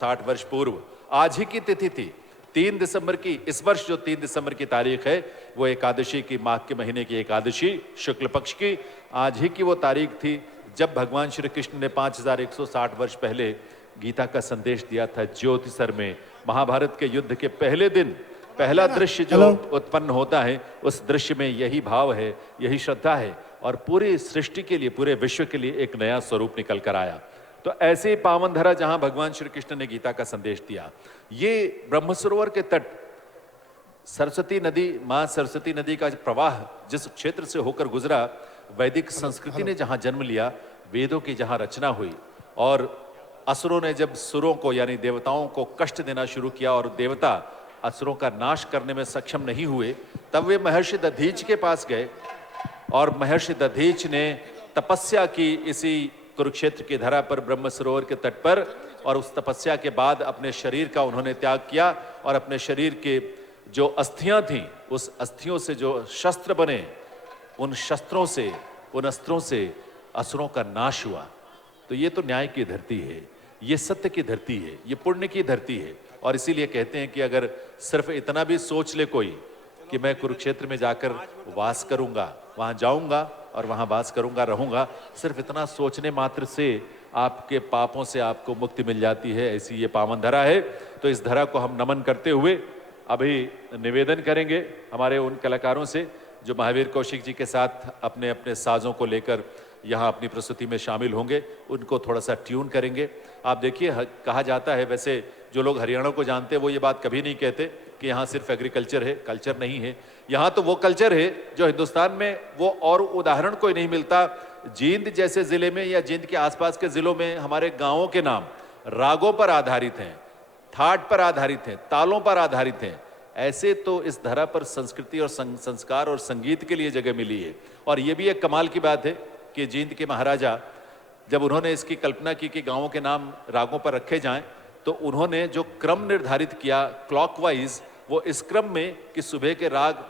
60 वर्ष पूर्व आज ही की तिथि थी। 3 दिसंबर की, इस वर्ष जो 3 दिसंबर की तारीख है वो एकादशी की, माघ के महीने की एकादशी शुक्ल पक्ष की, आज ही की वो तारीख थी जब भगवान श्री कृष्ण ने 5160 वर्ष पहले गीता का संदेश दिया था। ज्योतिसर में महाभारत के युद्ध के पहले दिन पहला दृश्य जो उत्पन्न होता है, उस दृश्य में यही भाव है, यही श्रद्धा है और पूरी सृष्टि के लिए, पूरे विश्व के लिए एक नया स्वरूप निकल कर आया। तो ऐसे पावन धरा जहां भगवान श्री कृष्ण ने गीता का संदेश दिया, ये ब्रह्म सरोवर के तट, सरस्वती नदी, मां सरस्वती नदी का प्रवाह जिस क्षेत्र से होकर गुजरा, वैदिक संस्कृति ने जहां जन्म लिया, वेदों की जहां रचना हुई और असुरों ने जब सुरों को यानी देवताओं को कष्ट देना शुरू किया और देवता असुरों का नाश करने में सक्षम नहीं हुए, तब वे महर्षि दधीच के पास गए और महर्षि दधीच ने तपस्या की इसी कुरुक्षेत्र की धरा पर, ब्रह्म सरोवर के तट पर, और उस तपस्या के बाद अपने शरीर का उन्होंने त्याग किया और अपने शरीर के जो अस्थियां थीं, उस अस्थियों से जो शस्त्र बने, उन शस्त्रों से, उन अस्त्रों से असुरों का नाश हुआ। तो ये तो न्याय की धरती है, ये सत्य की धरती है, ये पुण्य की धरती है। और इसीलिए कहते हैं कि अगर सिर्फ इतना भी सोच ले कोई कि मैं कुरुक्षेत्र में जाकर वास करूंगा, वहां जाऊंगा और वहां वास करूंगा, रहूंगा, सिर्फ इतना सोचने मात्र से आपके पापों से आपको मुक्ति मिल जाती है। ऐसी ये पावन धरा है। तो इस धरा को हम नमन करते हुए अभी निवेदन करेंगे हमारे उन कलाकारों से जो महावीर कौशिक जी के साथ अपने अपने साजों को लेकर यहाँ अपनी प्रस्तुति में शामिल होंगे। उनको थोड़ा सा ट्यून करेंगे। आप देखिए, कहा जाता है, वैसे जो लोग हरियाणा को जानते हैं वो ये बात कभी नहीं कहते कि यहाँ सिर्फ एग्रीकल्चर है, कल्चर नहीं है। यहाँ तो वो कल्चर है जो हिंदुस्तान में वो और उदाहरण कोई नहीं मिलता। जींद जैसे जिले में या जींद के आसपास के जिलों में हमारे गांवों के नाम रागों पर आधारित हैं, थाट पर आधारित हैं, तालों पर आधारित हैं। ऐसे तो इस धरा पर संस्कृति और संस्कार और संगीत के लिए जगह मिली है। और ये भी एक कमाल की बात है कि जींद के महाराजा जब उन्होंने इसकी कल्पना की कि गांवों के नाम रागों पर रखे जाएं, तो उन्होंने जो क्रम निर्धारित किया क्लॉकवाइज, वो इस क्रम में कि सुबह के राग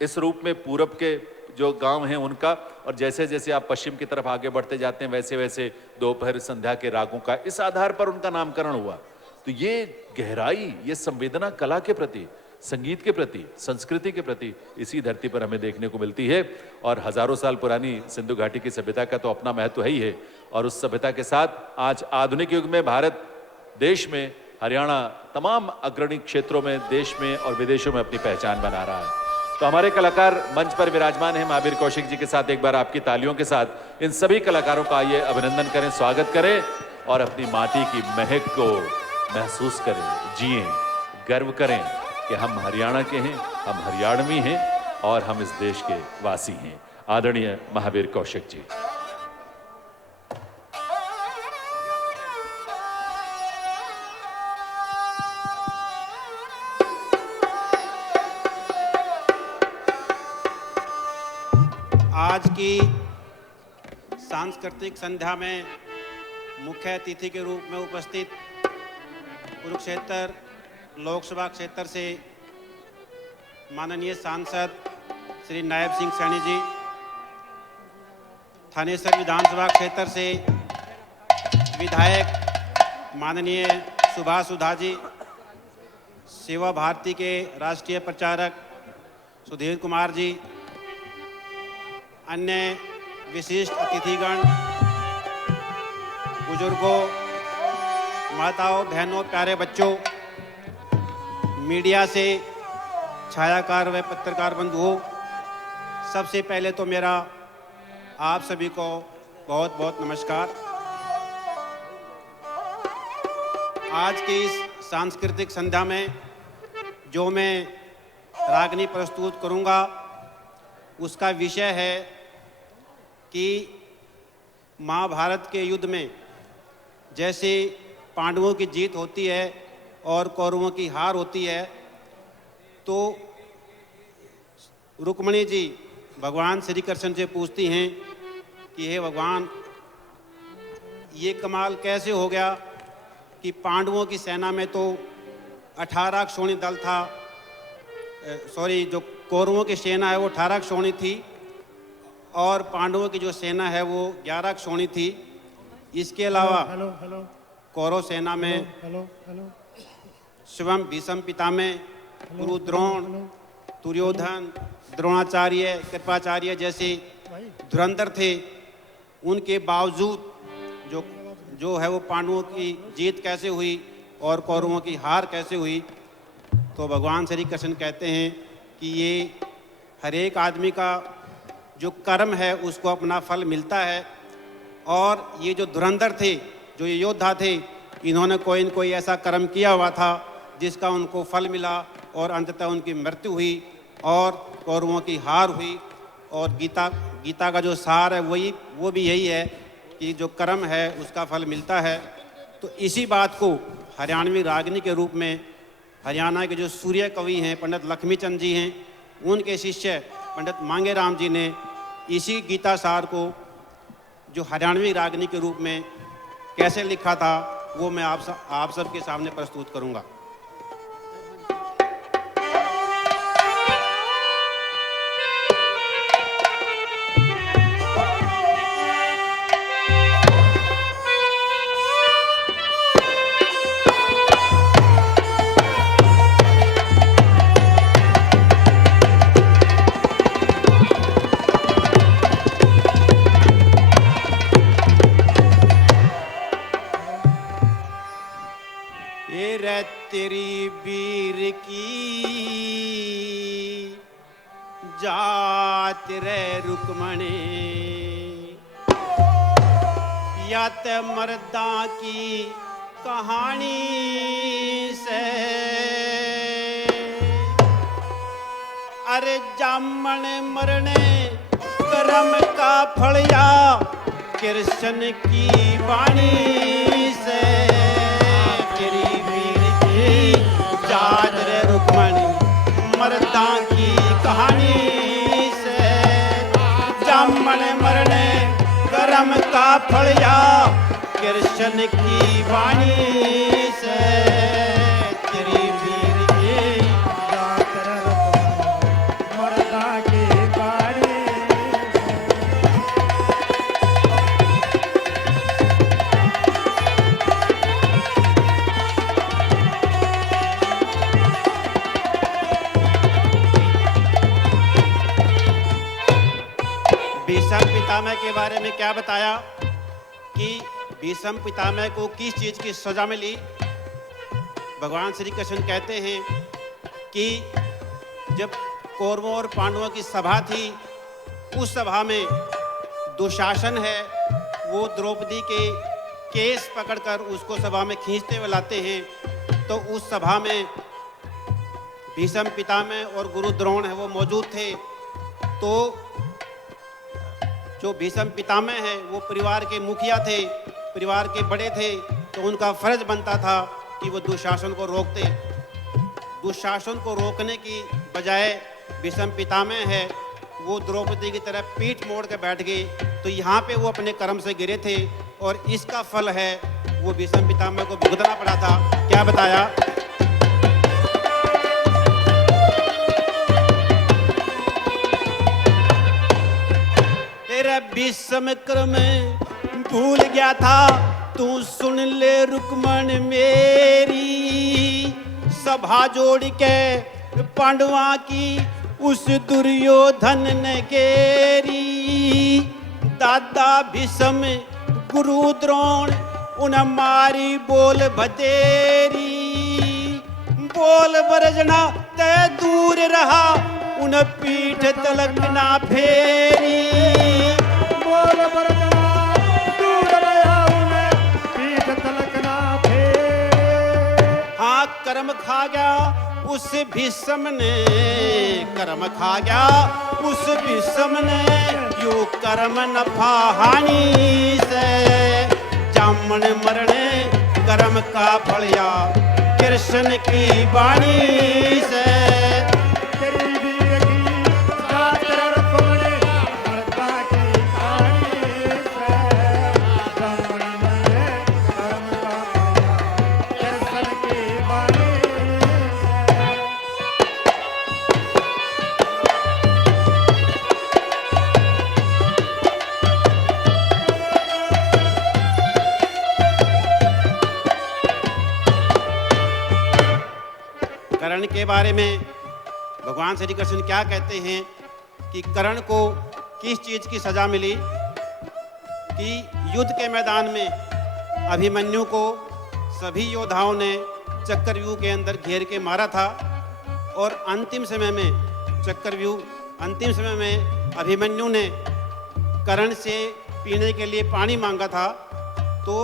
इस रूप में पूरब के जो गांव हैं उनका, और जैसे जैसे आप पश्चिम की तरफ आगे बढ़ते जाते हैं वैसे वैसे दोपहर संध्या के रागों का, इस आधार पर उनका नामकरण हुआ। तो ये गहराई, ये संवेदना कला के प्रति, संगीत के प्रति, संस्कृति के प्रति इसी धरती पर हमें देखने को मिलती है। और हजारों साल पुरानी सिंधु घाटी की सभ्यता का तो अपना महत्व है ही है। और उस सभ्यता के साथ आज आधुनिक युग में भारत देश में, हरियाणा तमाम अग्रणी क्षेत्रों में, देश में और विदेशों में अपनी पहचान बना रहा है। तो हमारे कलाकार मंच पर विराजमान हैं महावीर कौशिक जी के साथ। एक बार आपकी तालियों के साथ इन सभी कलाकारों का आइए अभिनंदन करें, स्वागत करें और अपनी माटी की महक को महसूस करें, जिएं, गर्व करें कि हम हरियाणा के हैं, हम हरियाणवी हैं और हम इस देश के वासी हैं। आदरणीय महावीर कौशिक जी। आज की सांस्कृतिक संध्या में मुख्य अतिथि के रूप में उपस्थित कुरुक्षेत्र लोकसभा क्षेत्र से माननीय सांसद श्री नायब सिंह सैनी जी, थानेसर विधानसभा क्षेत्र से विधायक माननीय सुभाष सुधा जी, सेवा भारती के राष्ट्रीय प्रचारक सुधीर कुमार जी, अन्य विशिष्ट अतिथिगण, बुजुर्गों, माताओं, बहनों, प्यारे बच्चों, मीडिया से छायाकार व पत्रकार बंधुओं, सबसे पहले तो मेरा आप सभी को बहुत बहुत नमस्कार। आज की इस सांस्कृतिक संध्या में जो मैं रागनी प्रस्तुत करूंगा उसका विषय है कि महाभारत के युद्ध में जैसे पांडवों की जीत होती है और कौरवों की हार होती है, तो रुक्मिणी जी भगवान श्री कृष्ण से पूछती हैं कि हे भगवान, ये कमाल कैसे हो गया कि पांडवों की सेना में तो 18 क्षोणी दल था, जो कौरवों की सेना है वो 18 क्षोणी थी और पांडवों की जो सेना है वो 11 क्षोणी थी। इसके अलावा कौरव सेना में स्वयं भीष्म पितामह, गुरु द्रोण, दुर्योधन, द्रोणाचार्य, कृपाचार्य जैसे धुरंधर थे, उनके बावजूद जो है वो पांडवों की जीत कैसे हुई और कौरवों की हार कैसे हुई। तो भगवान श्री कृष्ण कहते हैं कि ये हर एक आदमी का जो कर्म है उसको अपना फल मिलता है, और ये जो धुरंधर थे, जो ये योद्धा थे, इन्होंने कोई न कोई ऐसा कर्म किया हुआ था जिसका उनको फल मिला और अंततः उनकी मृत्यु हुई और कौरवों की हार हुई। और गीता का जो सार है वो भी यही है कि जो कर्म है उसका फल मिलता है। तो इसी बात को हरियाणवी रागनी के रूप में हरियाणा के जो सूर्य कवि हैं पंडित लक्ष्मीचंद जी हैं, उनके शिष्य पंडित मांगेराम जी ने इसी गीता सार को जो हरियाणवी रागनी के रूप में कैसे लिखा था वो मैं आप सबके सामने प्रस्तुत करूंगा। तेरी वीर की जात रे रुक्मणी, या ते मर्दा की कहानी से, अरे जामन मरने कर्म का फलिया कृष्ण की वाणी से। जात रे रुक्मणी मर्दा की कहानी से, जामन मरने कर्म का फलिया कृष्ण की वाणी से। तेरी वीर की जात रे रुक्मणी मर्दा की कहानी। भीष्म पितामह के बारे में क्या बताया कि भीष्म पितामह को किस चीज की सजा मिली। भगवान श्री कृष्ण कहते हैं कि जब कौरवों और पांडवों की सभा थी, उस सभा में दुशासन है वो द्रौपदी के केस पकड़कर उसको सभा में खींचते हुए लाते हैं। तो उस सभा में भीष्म पितामह और गुरु द्रोण है वो मौजूद थे। तो जो भीष्म पितामह है वो परिवार के मुखिया थे, परिवार के बड़े थे, तो उनका फर्ज बनता था कि वो दुशासन को रोकते। दुशासन को रोकने की बजाय भीष्म पितामह है वो द्रौपदी की तरह पीठ मोड़ के बैठ गए। तो यहाँ पे वो अपने कर्म से गिरे थे और इसका फल है वो भीष्म पितामह को भुगतना पड़ा था। क्या बताया? तेरा भीष्म कर्म भूल गया था, तू सुन ले रुक्मण मेरी। सभा जोड़ के पांडवा की उस दुर्योधन ने घेरी। दादा भीष्म गुरु द्रोण उन मारी बोल भतेरी। बोल बरजना ते दूर रहा, उन पीठ तलक ना फेरी। बोल बरजना दूर रहा, उन पीठ तलक ना फेरी। हाँ, कर्म खा गया उस भीष्म ने, कर्म खा गया उस भीष्म ने। यू कर्म नफा हानि से, जामन मरने कर्म का फलिया कृष्ण की वाणी से। कर्ण के बारे में भगवान श्री कृष्ण क्या कहते हैं कि कर्ण को किस चीज़ की सज़ा मिली कि युद्ध के मैदान में अभिमन्यु को सभी योद्धाओं ने चक्रव्यूह के अंदर घेर के मारा था और अंतिम समय में अभिमन्यु ने कर्ण से पीने के लिए पानी मांगा था। तो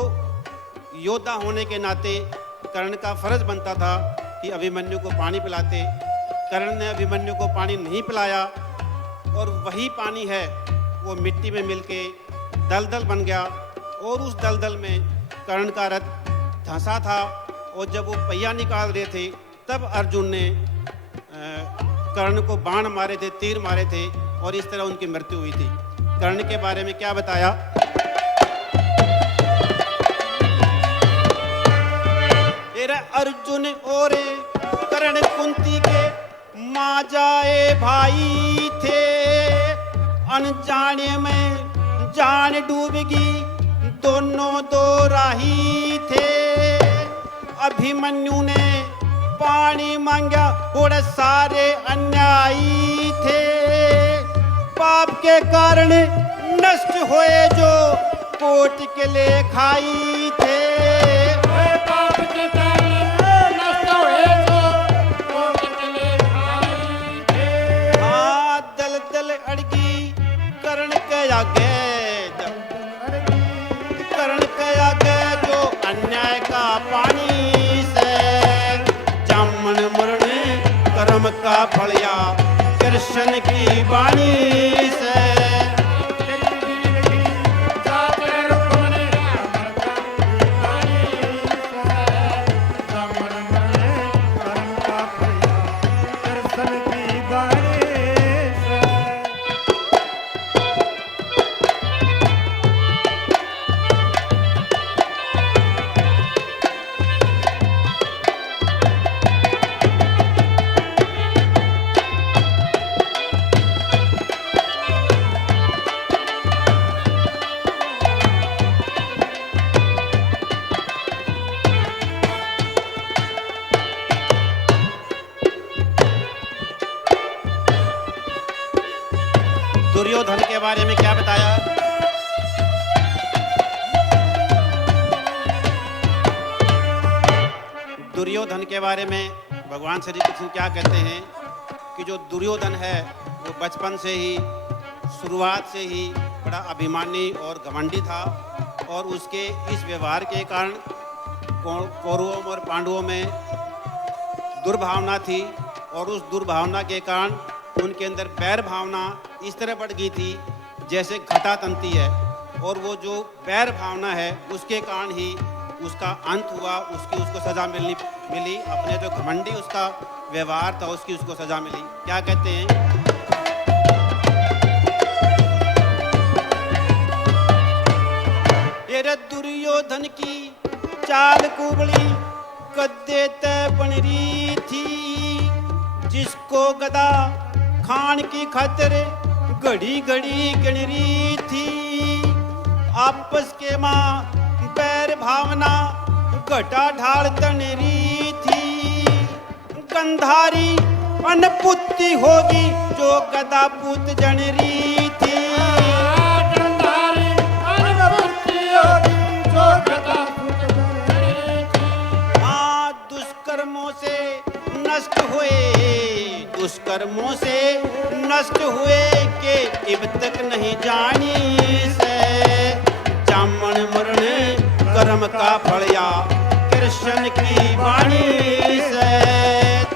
योद्धा होने के नाते कर्ण का फर्ज बनता था कि अभिमन्यु को पानी पिलाते। कर्ण ने अभिमन्यु को पानी नहीं पिलाया और वही पानी है वो मिट्टी में मिलके दलदल बन गया और उस दलदल में कर्ण का रथ धंसा था। और जब वो पहिया निकाल रहे थे तब अर्जुन ने कर्ण को बाण मारे थे, तीर मारे थे और इस तरह उनकी मृत्यु हुई थी। कर्ण के बारे में क्या बताया? तेरा अर्जुन और कर्ण कुंती के माँ जाए भाई थे, अनजाने में जान डूबगी दोनों दो राही थे। अभिमन्यु ने पानी मांगा और सारे अन्यायी थे। पाप के कारण नष्ट हुए जो कोट के लेखाई थे। पाप के कारण नष्ट हुए जो कोट के लेखाई थे। हाँ, दल दल अड़गी कर्ण के आगे, कर्ण के आगे जो अन्याय का पानी से जामन मरने कर्म का फलिया कृष्ण की वाणी से। दुर्योधन के बारे में क्या बताया? दुर्योधन के बारे में भगवान श्री कृष्ण क्या कहते हैं कि जो दुर्योधन है वो बचपन से ही, शुरुआत से ही बड़ा अभिमानी और घमंडी था और उसके इस व्यवहार के कारण कौरवों और पांडवों में दुर्भावना थी और उस दुर्भावना के कारण उनके अंदर बैर भावना इस तरह बढ़ गई थी जैसे घटा तंती है। और वो जो बैर भावना है उसके कारण ही उसका अंत हुआ, उसको सज़ा मिली। अपने जो घमंडी उसका व्यवहार था उसकी उसको सज़ा मिली। क्या कहते हैं? तेरे दुर्योधन की चाल कुबड़ी कद्दे तय बनरी थी, जिसको गदा खान की खातिर घड़ी घड़ी गिनरी थी। आपस के माँ बैर भावना घटा ढाल तनरी थी। गंधारी अनपुत्ती होगी जो गदा पुत जनरी थी। गंधारी अनपुत्ती होगी जो गदा पुत जनरी थी। हाँ, दुष्कर्मों से नष्ट हुए के इब तक नहीं जानी से। जामन मरने कर्म का फलिया कृष्ण की वाणी से।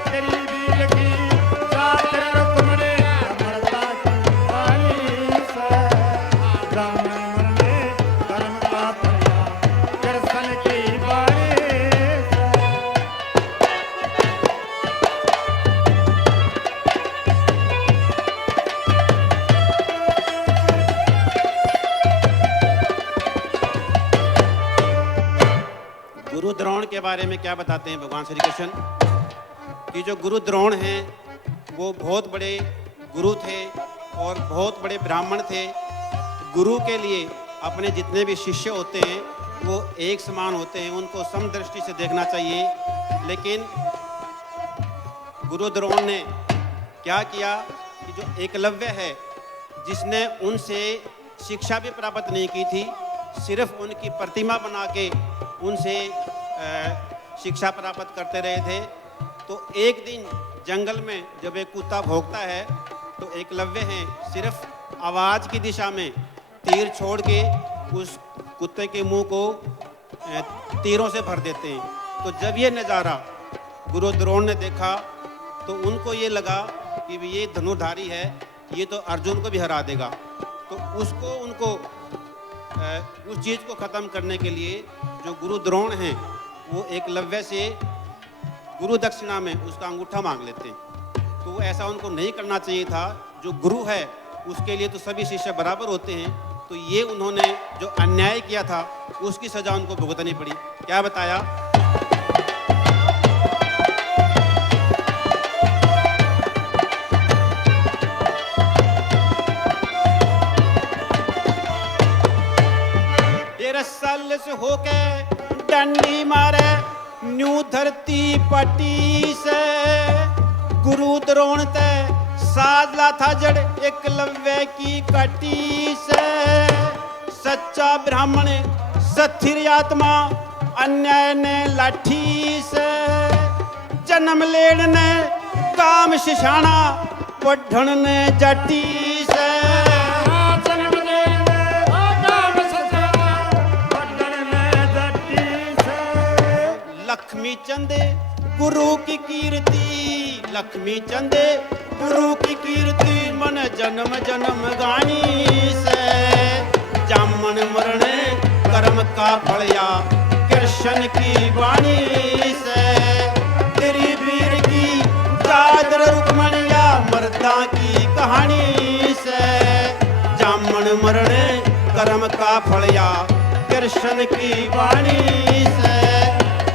तेरी बीर की जाकर रुक्मणी अमरता की वाणी से। जामन मरने कर्म का फलिया कृष्ण की वाणी से। गुरु द्रोण के बारे में क्या बताते हैं भगवान श्री कृष्ण कि जो गुरु द्रोण हैं वो बहुत बड़े गुरु थे और बहुत बड़े ब्राह्मण थे। गुरु के लिए अपने जितने भी शिष्य होते हैं वो एक समान होते हैं, उनको समदृष्टि से देखना चाहिए। लेकिन गुरु द्रोण ने क्या किया कि जो एकलव्य है, जिसने उनसे शिक्षा भी प्राप्त नहीं की थी, सिर्फ उनकी प्रतिमा बना के उनसे शिक्षा प्राप्त करते रहे थे, तो एक दिन जंगल में जब एक कुत्ता भौंकता है तो एकलव्य हैं सिर्फ आवाज़ की दिशा में तीर छोड़ के उस कुत्ते के मुंह को तीरों से भर देते हैं। तो जब ये नज़ारा गुरु द्रोण ने देखा तो उनको ये लगा कि ये धनुर्धारी है, ये तो अर्जुन को भी हरा देगा। तो उसको उनको उस चीज़ को ख़त्म करने के लिए जो गुरु द्रोण हैं वो एकलव्य से गुरु दक्षिणा में उसका अंगूठा मांग लेते हैं। तो वो ऐसा उनको नहीं करना चाहिए था। जो गुरु है उसके लिए तो सभी शिष्य बराबर होते हैं। तो ये उन्होंने जो अन्याय किया था उसकी सज़ा उनको भुगतनी पड़ी। क्या बताया? रसल से होके डंडी मारे न्यू धरती पटी से, गुरु द्रोण ते साजला था जड़ एकलव्य की कटी से। सच्चा ब्राह्मण सथिर आत्मा अन्याय ने लाठी से, जन्म लेण ने काम शिशाना पढ़ण ने जटी से। लक्ष्मी चंद गुरु की कीर्ति, लक्ष्मी चंद गुरु की कीर्ति मन जन्म जन्म गानी से। जामन मरण कर्म का फलया कृष्ण की वाणी से। तेरी वीर की चादर रुक्मणिया मर्दा की कहानी से। जामन मरण कर्म का फलया कृष्ण की वाणी से।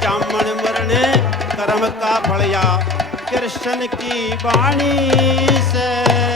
जामन मरण कर्म का फलया कृष्ण की वाणी से।